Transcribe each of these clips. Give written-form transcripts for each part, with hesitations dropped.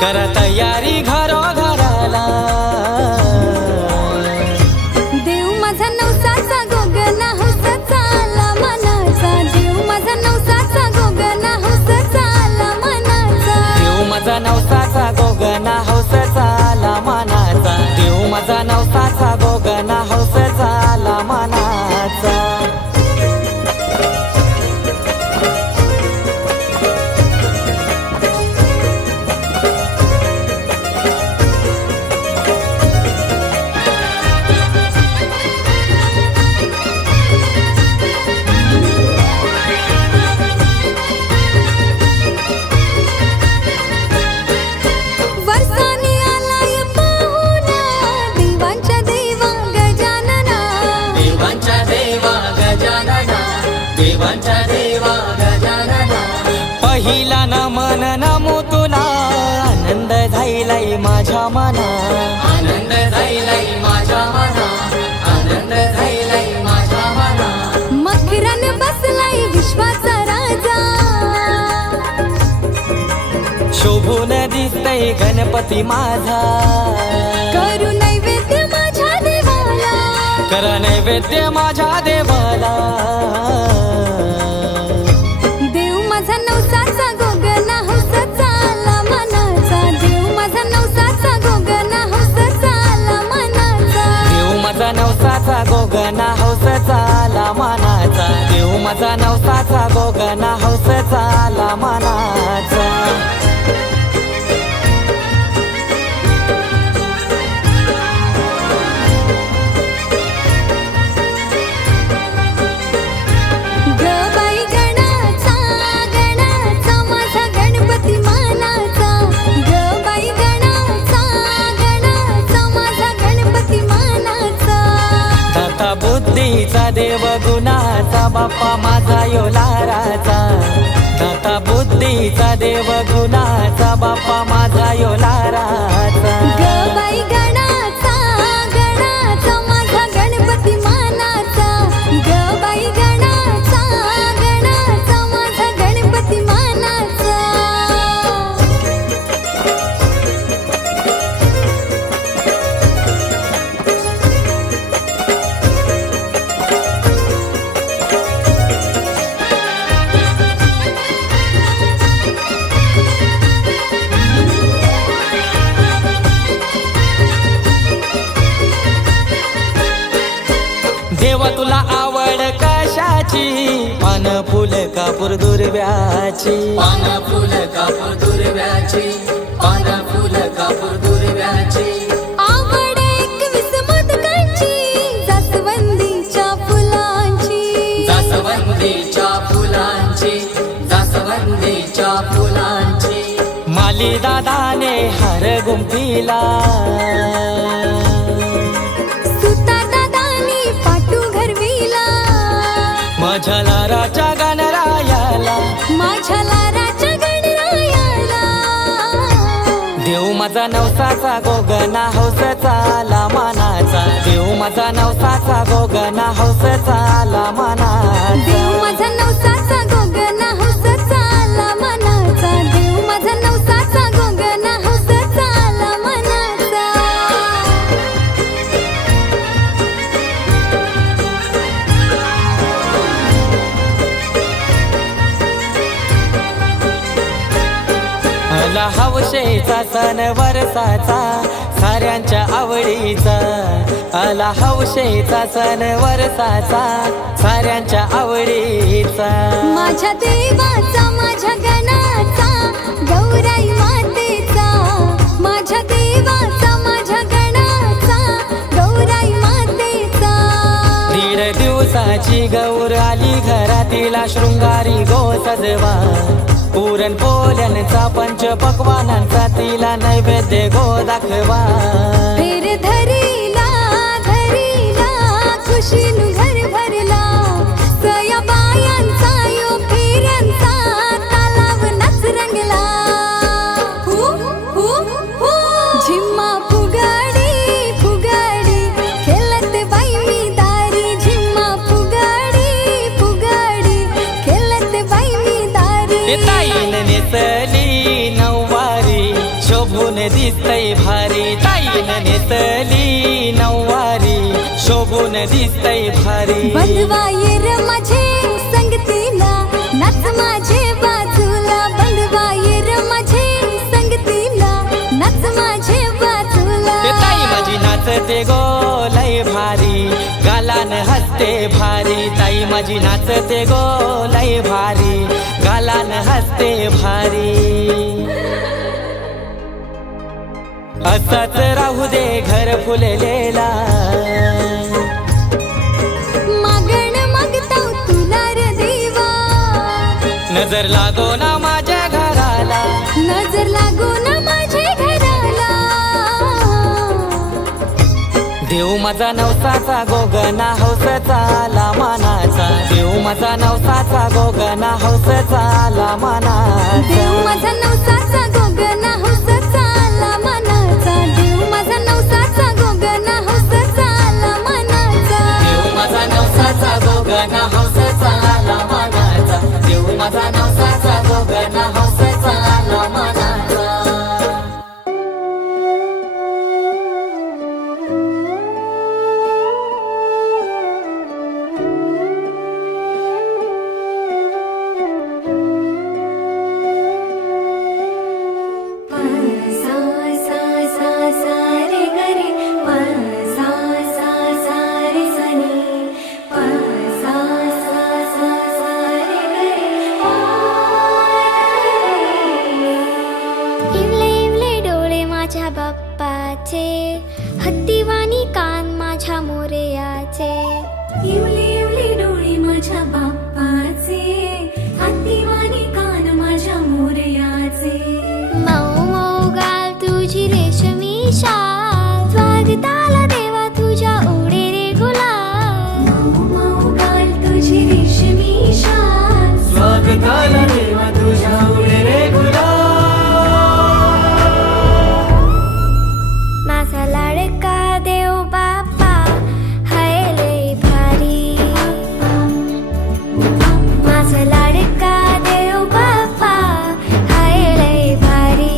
कर तयारी घरोघराला। देव माझा नवसाचा गोगना हौसाचा आला मनाचा, देव माझा नवसाचा गोगना हौसाचा आला मनाचा, देव माझा नवसाचा गोगना हौसाचा आला मनाचा, देव माझा नवसाचा गोगना हौसाचा आला मनाचा। वर्षांनी आलाय पाहुणा, देवांच्या देवा गजानना, देवांच्या देवा गजानना, देवांच्या देवा गजानना। पहिला नमन नमो तुला, आनंद झालाय माझ्या मना, आनंद झालाय माझ्या मना, आनंद झालाय माझ्या मना। मकरान बसलाय विश्वाचा राजा, शोभून दिसतय गणपती माझा, करू नैवेद्य माझ्या देवाला, कर नैवेद्य माझ्या देवाला। देव माझा नवसाचा गोगना हौसाचा आला मनाचा, देव माझा नवसाचा गोगना हौसाचा आला मनाचा, देव माझा नवसाचा गोगना हौसाचा आला मनाचा, देव माझा नवसाचा गोगना हौसाचा आला मनाचा। गबाई गणाचा गणाचा माझा गणपती मानाचा, गबाई गणाचा गणाचा माझा गणपती मानाचा, दाता बुद्धीचा देव गुणाचा बाप्पा माझा योलाराचा, दाता बुद्धीचा देव गुणाचा बाप्पा माझा योलाराचा। गबाई गणाचा गणाचा माझा गणपती मानाचा, गबाई गणाचा गणाचा माझा गणपती मानाचा। देवा तुला आवड कशाची, पान फुल कापूर दुर्व्याची, पान फुल कापूर दुर्व्याची, पान फुल कापूर दुर्व्याची। आवड 21 मोदकांची, जास्वंदीच्या फुलांची, जास्वंदीच्या फुलांची, जास्वंदीच्या फुलांची। माली दादाने हार गुंफिला, सुतार दादानी पाटू घरविला, माझ्या लाराच्या गणरायाला, माझ्या लाराच्या गणरायाला। देव माझा नवसाचा गोगना हौसाचा आला मनाचा, देव माझा नवसाचा गोगना हौसाचा आला मनाचा। देव माझा नवसाचा गोगना हौसाचा आला मनाचा, देव माझा नवसाचा गोगना हौसाचा आला मनाचा। आला हौशेचा सण वरसाचा, साऱ्यांच्या आवडीचा, आला हौशेचा सण वरसाचा, साऱ्यांच्या आवडीचा। माझ्या देवाचा माझ्या गणाचा, गौराई मातेचा, माझ्या देवाचा माझ्या गणाचा, गौराई मातेचा। 1.5 दिवसाची गौर आली घरातीला, शृंगारी गो सजवा, पुरण पोल्यांचा पंच पक्वानांचा तिला नैवेद्य गो दाखवा। फेर धरीला धरीला, खुशीनु घर भरला, सया बायांचा यो फेऱ्यांचा, तालाव नाच रंगला। हु हु हु झिम्मा फुगाडी फुगाडी, खेळत बाई मी दारी, झिम्मा फुगाडी फुगाडी, खेळत बाई मी दारी। ताईन नेसली नऊवारी, शोभून दिसतय भारी ताईन नेसली नऊवारी शोभून दिसतय भारी बंधवा ये र माझे संगतीला नाच माझे बाजूला बंधवा ये र माझे संगतीला नाच माझे बाजूला ते ताई माझी नाचते गो लय भारी गालान हसते भारी ताई माझी नाचते गो लय भारी गालान हसते भारी असाच राहू दे घर फुललेला मागण मागता तुला र देवा नजर लागो ना माझ्या घराला नजर लागो ना माझ्या घराला देव माझा नवसाचा गोगना हौसचा आला मानाचा देव माझा नवसाचा गोगना हौसचा आला मानाचा देव माझा नवसाचा गोगना हौसचा आला मनाचा देव माझा नवसाचा गोगना हौसचा आला मनाचा देव माझा नवसाचा गोगना हौसचा आला मानाचा देव माझा नवसाचा गोगना हौसचा आला मानाचा माझ्या बाप्पाचे हत्तीवाणी कान माझ्या मोरयाचे इवले इवले डोळे माझ्या बाप्पाचे हत्तीवाणी कान माझ्या मोरयाचे मऊ मऊ गाल तुझी रेशमी शाल स्वागताला देवा तुझ्या ओढे रे गुलाल मऊ मऊ गाल तुझी रेशमी शाल स्वागताला देवा तुझ्या उडे रे गुलाल माझा लाडका देव बाप्पा हाय लय भारी माझा लाडका देव बाप्पा हाय लय भारी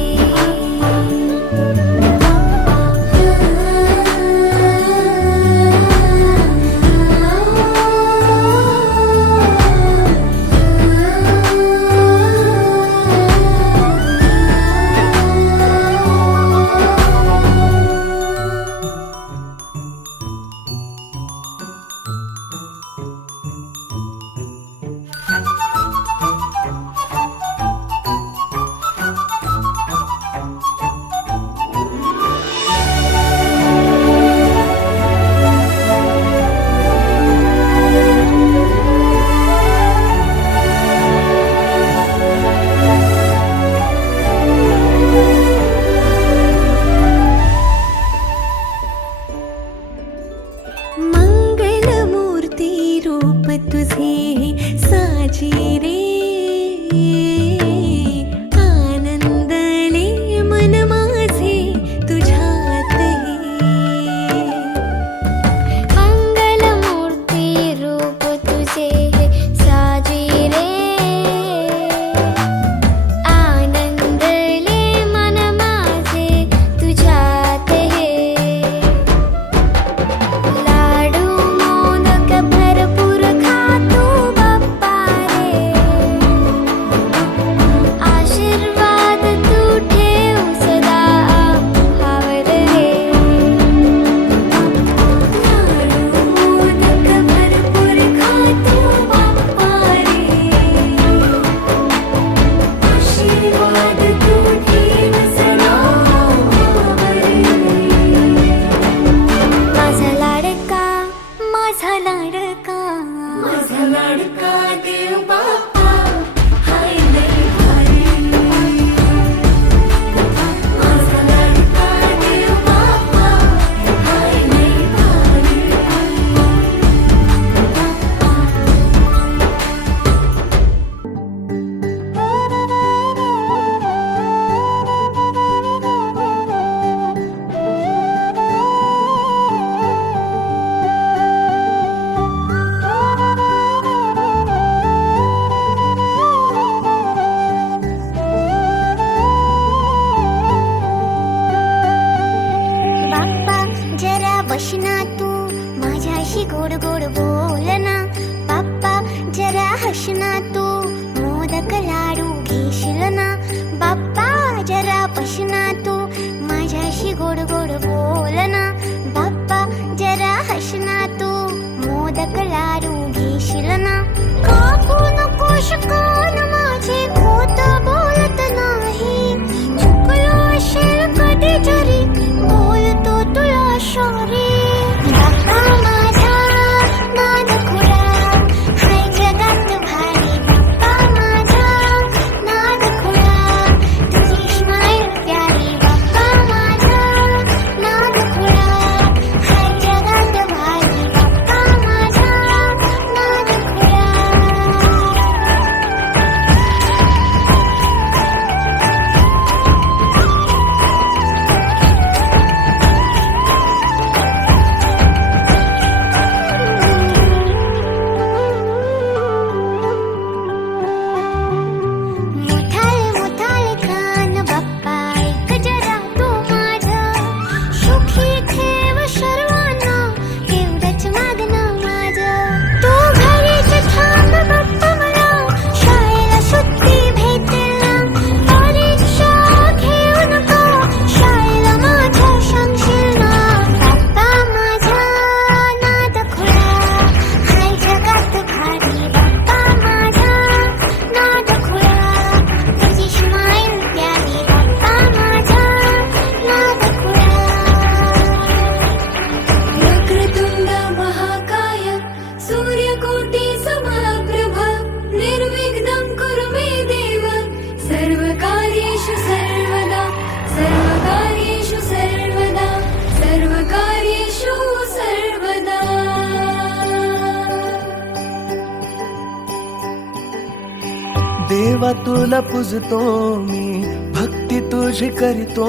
देवा तुला पूजतो मी, भक्ती तुझी करीतो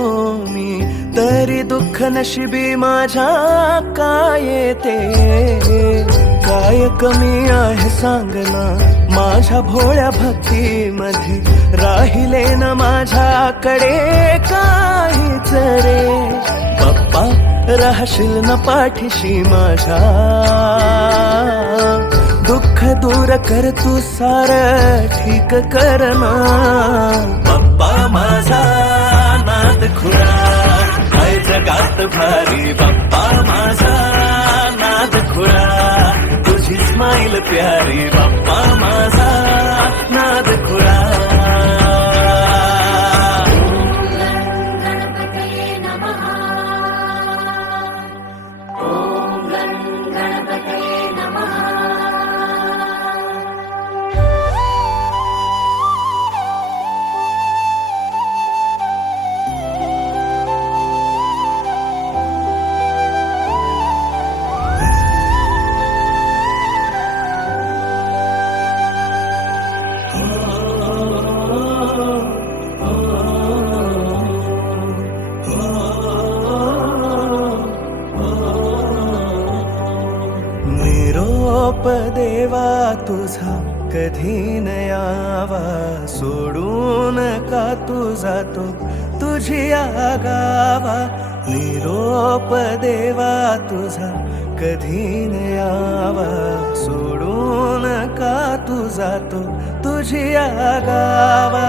मी, तरी दुःख नशिबी माझ्या काय येते. काय कमी आहे सांग ना माझ्या भोळ्या भक्तीमध्ये, राहिले ना माझ्याकडे काहीच रे. बाप्पा राहशील ना पाठीशी माझ्या, दुःख दूर कर तू सार ठीक कर ना. बाप्पा माझा नाद खुळा हाय जगात भारी, बाप्पा माझा नाद खुळा तुझी स्माईल प्यारी, बाप्पा माझा नाद खुळा. निरोप देवा तुझा कधी न यावा, सोडून का तू जातो तुझी आगावा. निरोप देवा तुझा कधी न यावा, सोडून का तू जातो तुझी आगावा.